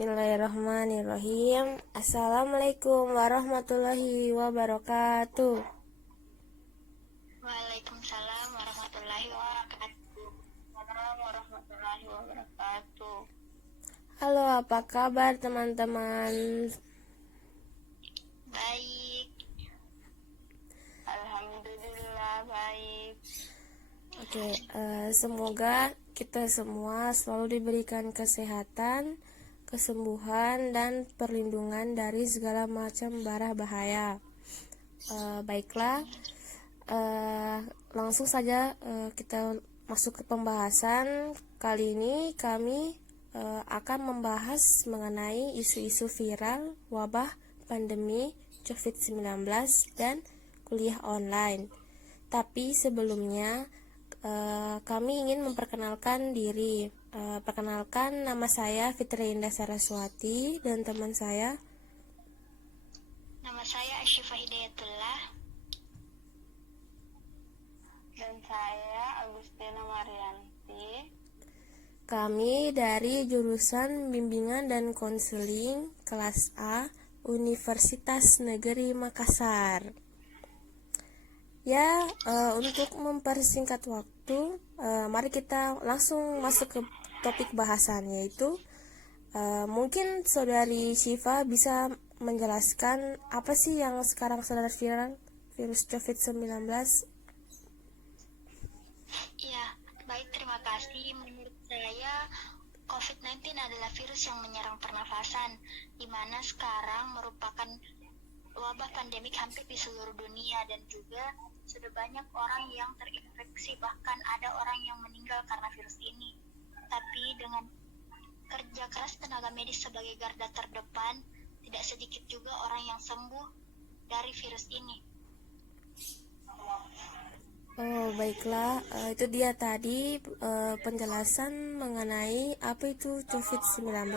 Bismillahirrahmanirrahim. Assalamualaikum warahmatullahi wabarakatuh. Waalaikumsalam warahmatullahi wabarakatuh. Waalaikumsalam warahmatullahi wabarakatuh. Halo, apa kabar teman-teman? Baik. Alhamdulillah baik. Oke, semoga kita semua selalu diberikan kesehatan, kesembuhan, dan perlindungan dari segala macam bara bahaya. Baiklah, langsung saja kita masuk ke pembahasan. Kali ini kami akan membahas mengenai isu-isu viral wabah pandemi COVID-19 dan kuliah online. Tapi sebelumnya kami ingin memperkenalkan diri. Perkenalkan, nama saya Fitri Indah Saraswati dan teman saya. Nama saya Asyifa Hidayatullah. Dan saya Agustina Marianti. Kami dari jurusan Bimbingan dan Konseling kelas A Universitas Negeri Makassar. Ya, untuk mempersingkat waktu, mari kita langsung masuk ke topik bahasan, yaitu mungkin Saudari Syifa bisa menjelaskan apa sih yang sekarang sedang viral, virus COVID-19? Ya, baik, terima kasih. Menurut saya COVID-19 adalah virus yang menyerang pernafasan, di mana sekarang merupakan wabah pandemik hampir di seluruh dunia, dan juga sudah banyak orang yang terinfeksi, bahkan ada orang yang meninggal karena virus ini. Tapi dengan kerja keras tenaga medis sebagai garda terdepan, tidak sedikit juga orang yang sembuh dari virus ini. Oh, baiklah, itu dia tadi penjelasan mengenai apa itu COVID-19.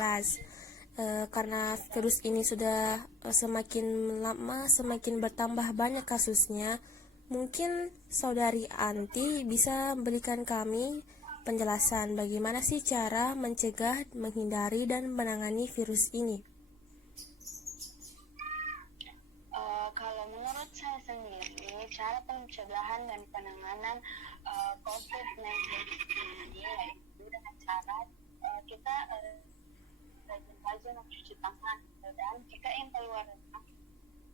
Karena virus ini sudah semakin lama semakin bertambah banyak kasusnya, mungkin Saudari Anti bisa berikan kami penjelasan bagaimana sih cara mencegah, menghindari, dan menangani virus ini. Kalau menurut saya sendiri, cara pencegahan dan penanganan COVID-19 ini yaitu dengan cara kita rajin-rajin mencuci tangan, dan jika ingin keluar rumah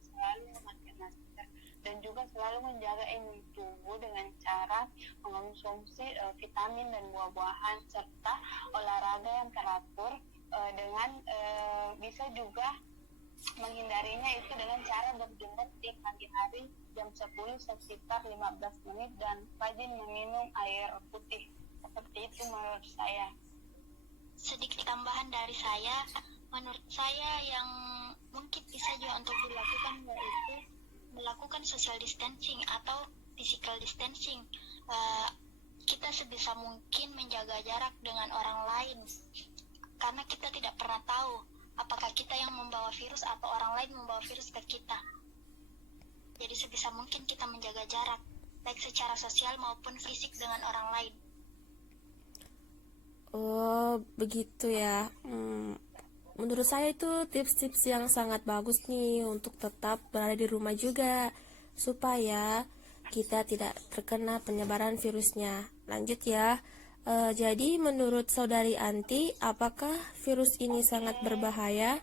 selalu memakai masker, dan juga selalu menjaga imun tubuh dengan cara mengonsumsi vitamin dan buah-buahan, serta olahraga yang teratur, dengan bisa juga menghindarinya itu dengan cara berjemur di pagi hari jam 10 sekitar 15 menit dan rajin meminum air putih. Seperti itu menurut saya. Sedikit tambahan dari saya, menurut saya yang mungkin bisa juga untuk dilakukan yaitu melakukan social distancing atau physical distancing. Kita sebisa mungkin menjaga jarak dengan orang lain, karena kita tidak pernah tahu apakah kita yang membawa virus atau orang lain membawa virus ke kita. Jadi sebisa mungkin kita menjaga jarak, baik secara sosial maupun fisik dengan orang lain. Oh, begitu ya. Menurut saya itu tips-tips yang sangat bagus nih untuk tetap berada di rumah juga, supaya kita tidak terkena penyebaran virusnya. Lanjut ya. Jadi menurut Saudari Anti, apakah virus ini sangat berbahaya?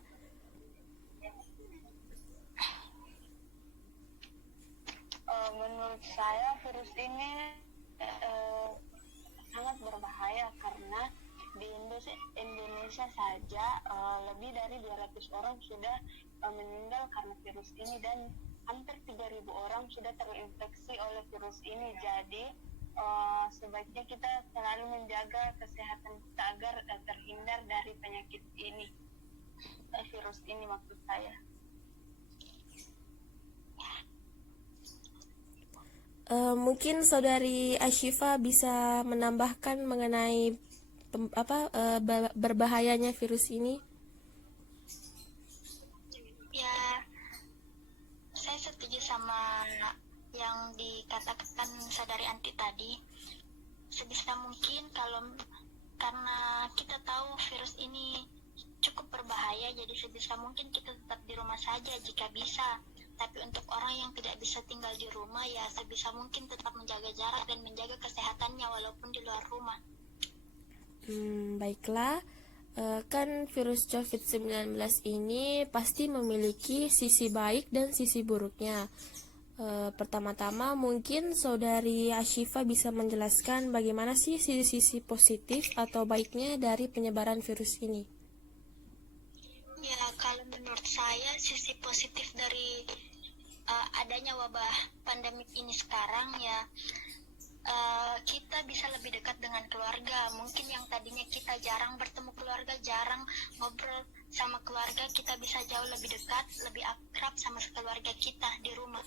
Menurut saya virus ini sangat berbahaya, karena di Indonesia saja lebih dari 200 orang sudah meninggal karena virus ini, dan hampir 3.000 orang sudah terinfeksi oleh virus ini. Jadi sebaiknya kita selalu menjaga kesehatan kita agar terhindar dari penyakit ini, virus ini maksud saya. Mungkin Saudari Asyifa bisa menambahkan mengenai berbahayanya virus ini. Ya, saya setuju sama yang dikatakan Saudari Anti tadi. Sebisa mungkin karena kita tahu virus ini cukup berbahaya, jadi sebisa mungkin kita tetap di rumah saja jika bisa. Tapi untuk orang yang tidak bisa tinggal di rumah, ya sebisa mungkin tetap menjaga jarak dan menjaga kesehatannya walaupun di luar rumah. Baiklah, kan virus COVID-19 ini pasti memiliki sisi baik dan sisi buruknya. Pertama-tama mungkin Saudari Ashifa bisa menjelaskan bagaimana sih sisi-sisi positif atau baiknya dari penyebaran virus ini. Ya, kalau menurut saya sisi positif dari adanya wabah pandemik ini sekarang ya, kita bisa lebih dekat dengan keluarga. Mungkin yang tadinya kita jarang bertemu keluarga, jarang ngobrol sama keluarga, kita bisa jauh lebih dekat, lebih akrab sama keluarga kita di rumah.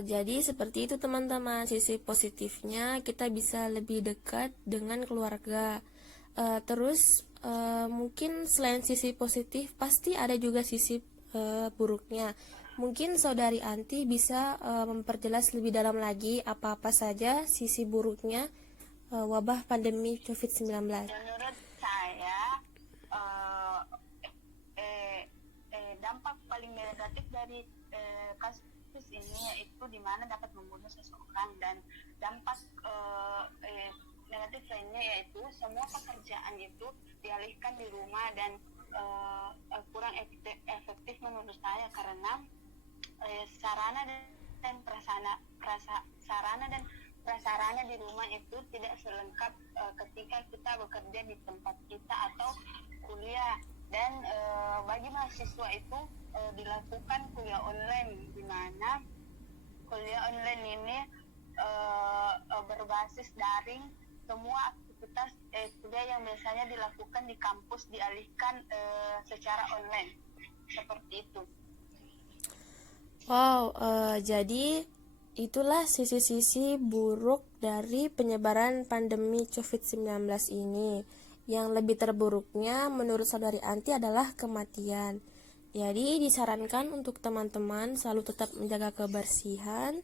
Jadi seperti itu teman-teman, sisi positifnya kita bisa lebih dekat dengan keluarga. Terus mungkin selain sisi positif pasti ada juga sisi buruknya. Mungkin Saudari Anti bisa memperjelas lebih dalam lagi apa-apa saja sisi buruknya wabah pandemi COVID-19. Menurut saya dampak paling negatif dari kasus ini yaitu di mana dapat membunuh seseorang, dan dampak negatif lainnya yaitu semua pekerjaan itu dialihkan di rumah dan kurang efektif menurut saya, karena sarana dan prasarana di rumah itu tidak selengkap ketika kita bekerja di tempat kita atau kuliah. Dan bagi mahasiswa itu dilakukan kuliah online, di mana kuliah online ini berbasis daring. Semua aktivitas kuliah yang biasanya dilakukan di kampus dialihkan secara online, seperti itu. Wow, jadi itulah sisi-sisi buruk dari penyebaran pandemi COVID-19 ini. Yang lebih terburuknya menurut Saudari Anti adalah kematian. Jadi disarankan untuk teman-teman selalu tetap menjaga kebersihan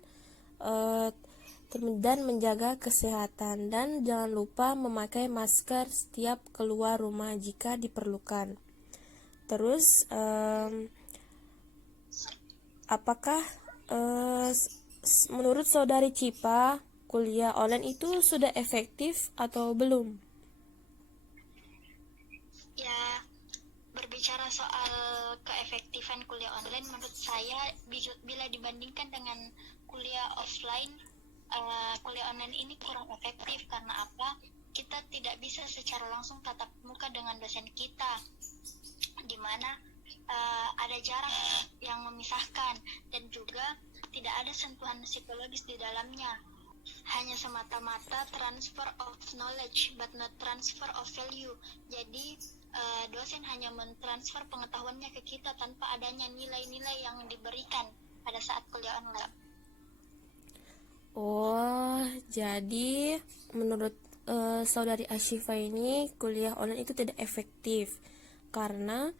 dan menjaga kesehatan, dan jangan lupa memakai masker setiap keluar rumah jika diperlukan. Terus apakah menurut Saudari Cipa kuliah online itu sudah efektif atau belum? Ya, berbicara soal keefektifan kuliah online, menurut saya bila dibandingkan dengan kuliah offline, kuliah online ini kurang efektif. Karena apa? Kita tidak bisa secara langsung tatap muka dengan dosen kita, di mana ada jarak yang memisahkan, dan juga tidak ada sentuhan psikologis di dalamnya. Hanya semata-mata transfer of knowledge but not transfer of value. Jadi dosen hanya mentransfer pengetahuannya ke kita tanpa adanya nilai-nilai yang diberikan pada saat kuliah online. Oh, jadi menurut Saudari Ashifa ini kuliah online itu tidak efektif karena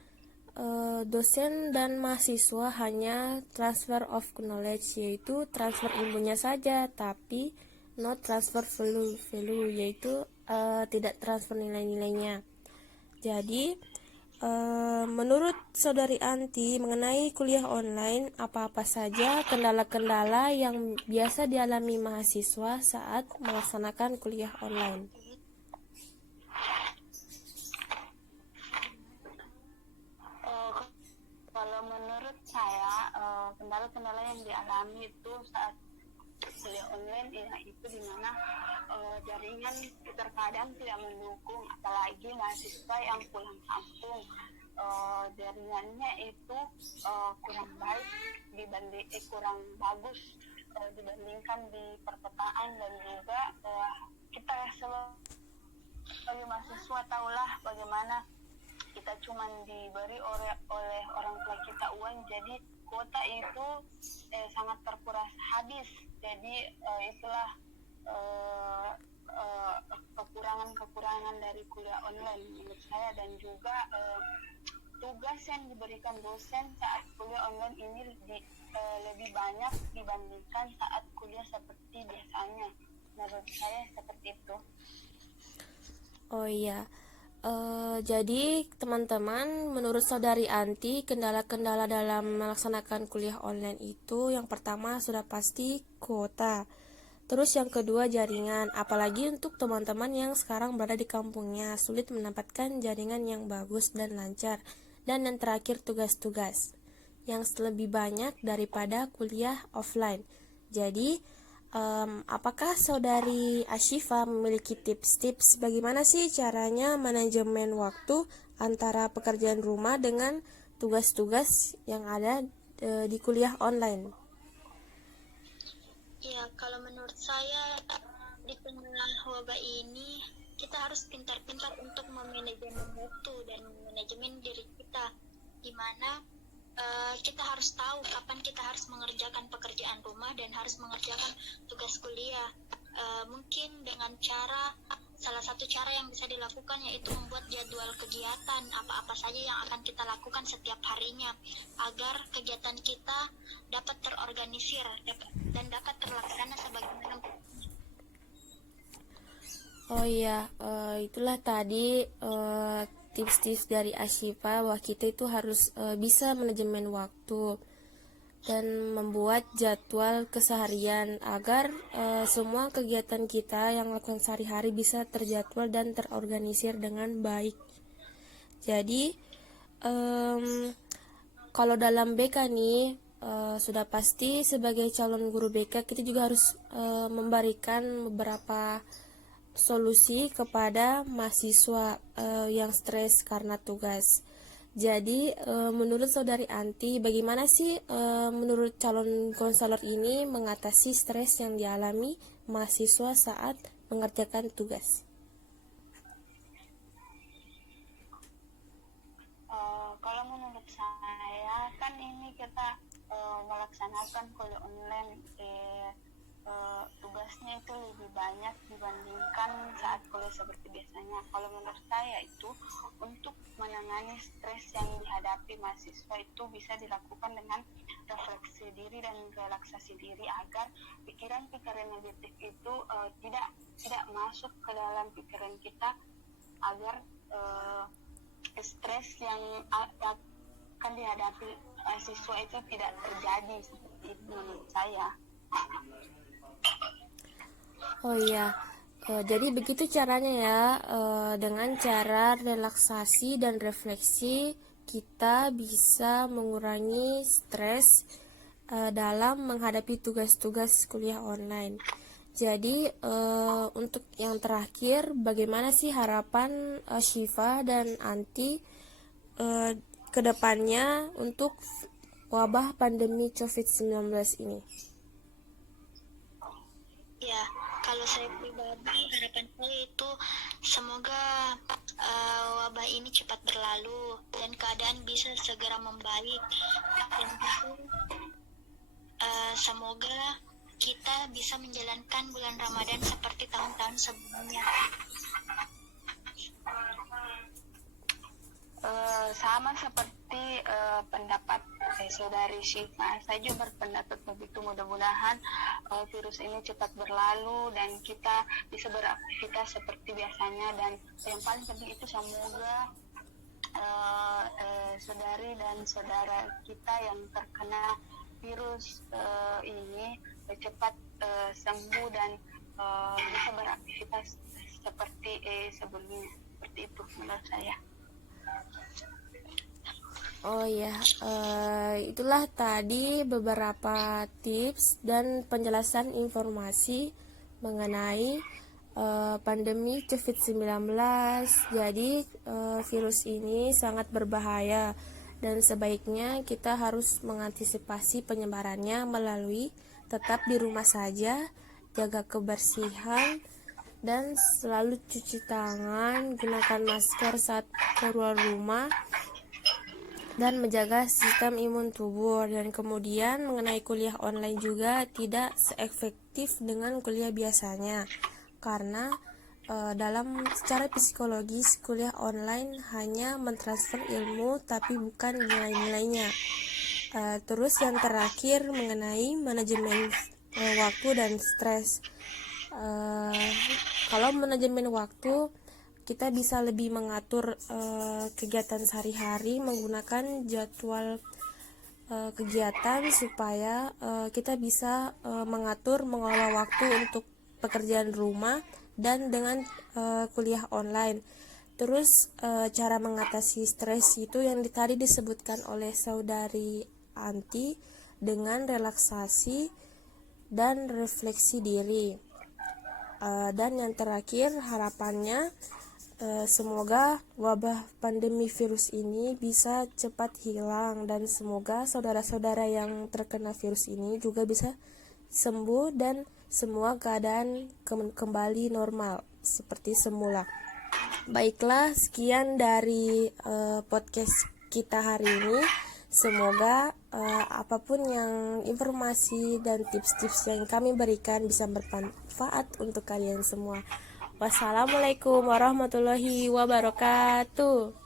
dosen dan mahasiswa hanya transfer of knowledge, yaitu transfer ilmunya saja, tapi not transfer value, yaitu tidak transfer nilai-nilainya. Jadi menurut Saudari Anti mengenai kuliah online, apa-apa saja kendala-kendala yang biasa dialami mahasiswa saat melaksanakan kuliah online? Kalau menurut saya kendala-kendala yang dialami itu saat kuliah online itu dimana jaringan terkadang tidak mendukung, apalagi mahasiswa yang pulang kampung. Jaringannya itu kurang baik kurang bagus dibandingkan di perkotaan, dan juga kita sebagai mahasiswa tahulah bagaimana kita cuma diberi oleh orang tua kita uang, jadi kuota itu sangat terkuras habis. Jadi itulah kekurangan dari kuliah online menurut saya. Dan juga tugas yang diberikan dosen saat kuliah online ini lebih banyak dibandingkan saat kuliah seperti biasanya. Menurut saya seperti itu. Oh iya, Jadi teman-teman, menurut saudari Anti, kendala-kendala dalam melaksanakan kuliah online itu yang pertama sudah pasti kuota. Terus yang kedua jaringan, apalagi untuk teman-teman yang sekarang berada di kampungnya, sulit mendapatkan jaringan yang bagus dan lancar. Dan yang terakhir tugas-tugas, yang lebih banyak daripada kuliah offline. Jadi, apakah saudari Ashifa memiliki tips-tips bagaimana sih caranya manajemen waktu antara pekerjaan rumah dengan tugas-tugas yang ada di kuliah online? Ya, kalau menurut saya di tengah wabah ini kita harus pintar-pintar untuk memanajemen waktu dan manajemen diri kita, di mana kita harus tahu kapan kita harus mengerjakan pekerjaan rumah dan harus mengerjakan tugas kuliah. Mungkin dengan salah satu cara yang bisa dilakukan yaitu membuat jadwal kegiatan apa-apa saja yang akan kita lakukan setiap harinya, agar kegiatan kita dapat terorganisir dan dapat terlaksana sebagaimana. Oh iya, itulah tadi tips-tips dari Ashifa bahwa kita itu harus bisa manajemen waktu dan membuat jadwal keseharian agar semua kegiatan kita yang lakukan sehari-hari bisa terjadwal dan terorganisir dengan baik. Jadi kalau dalam BK nih sudah pasti sebagai calon guru BK kita juga harus memberikan beberapa solusi kepada mahasiswa yang stres karena tugas. Jadi menurut saudari Anti, bagaimana sih menurut calon konselor ini mengatasi stres yang dialami mahasiswa saat mengerjakan tugas? Kalau menurut saya kan ini kita melaksanakan kuliah online, tugasnya itu lebih banyak dibandingkan saat kuliah seperti biasanya. Kalau menurut saya itu untuk menangani stres yang dihadapi mahasiswa itu bisa dilakukan dengan refleksi diri dan relaksasi diri agar pikiran-pikiran negatif itu tidak masuk ke dalam pikiran kita, agar stres yang akan dihadapi mahasiswa itu tidak terjadi. Seperti itu menurut saya. Oh iya, jadi begitu caranya ya, dengan cara relaksasi dan refleksi kita bisa mengurangi stres dalam menghadapi tugas-tugas kuliah online. Jadi untuk yang terakhir, bagaimana sih harapan Syifa dan Anti ke depannya untuk wabah pandemi COVID-19 ini? Ya, kalau saya pribadi harapan saya itu semoga wabah ini cepat berlalu dan keadaan bisa segera membaik, dan itu semoga kita bisa menjalankan bulan Ramadan seperti tahun-tahun sebelumnya. Sama seperti pendapat saudari Syifa, saya juga berpendapat begitu. Mudah-mudahan virus ini cepat berlalu dan kita bisa beraktivitas seperti biasanya, dan yang paling penting itu semoga saudari dan saudara kita yang terkena virus ini cepat sembuh dan bisa beraktivitas seperti sebelumnya. Seperti itu menurut saya. Oh ya, itulah tadi beberapa tips dan penjelasan informasi mengenai pandemi COVID-19. Jadi virus ini sangat berbahaya dan sebaiknya kita harus mengantisipasi penyebarannya melalui tetap di rumah saja, jaga kebersihan, dan selalu cuci tangan, gunakan masker saat keluar rumah, dan menjaga sistem imun tubuh. Dan kemudian mengenai kuliah online juga tidak seefektif dengan kuliah biasanya, karena dalam secara psikologis kuliah online hanya mentransfer ilmu tapi bukan nilai-nilainya. Terus yang terakhir mengenai manajemen waktu dan stres. Kalau manajemen waktu, kita bisa lebih mengatur kegiatan sehari-hari menggunakan jadwal kegiatan supaya kita bisa mengolah waktu untuk pekerjaan rumah dan dengan kuliah online. Terus cara mengatasi stres itu yang tadi disebutkan oleh saudari Anti dengan relaksasi dan refleksi diri. Dan yang terakhir harapannya semoga wabah pandemi virus ini bisa cepat hilang dan semoga saudara-saudara yang terkena virus ini juga bisa sembuh dan semua keadaan kembali normal seperti semula. Baiklah, sekian dari podcast kita hari ini. Semoga apapun yang informasi dan tips-tips yang kami berikan bisa bermanfaat untuk kalian semua. Wassalamualaikum warahmatullahi wabarakatuh.